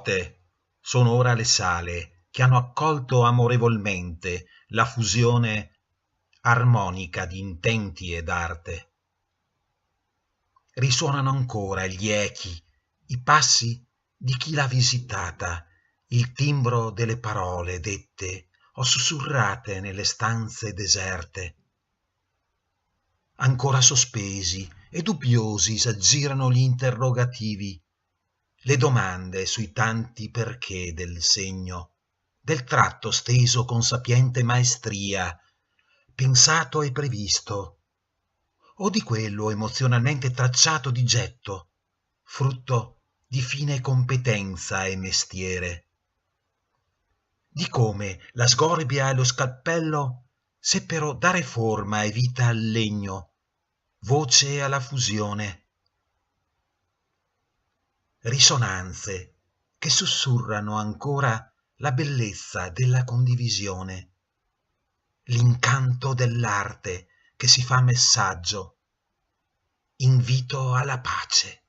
Vuote sono ora le sale che hanno accolto amorevolmente la fusione armonica di intenti ed arte. Risuonano ancora gli echi, i passi di chi l'ha visitata, il timbro delle parole dette o sussurrate nelle stanze deserte. Ancora sospesi e dubbiosi s'aggirano gli interrogativi, le domande sui tanti perché del segno, del tratto steso con sapiente maestria, pensato e previsto, o di quello emozionalmente tracciato di getto, frutto di fine competenza e mestiere. Di come la sgorbia e lo scalpello seppero dare forma e vita al legno, voce alla fusione. Risonanze che sussurrano ancora la bellezza della condivisione, l'incanto dell'arte che si fa messaggio, invito alla pace.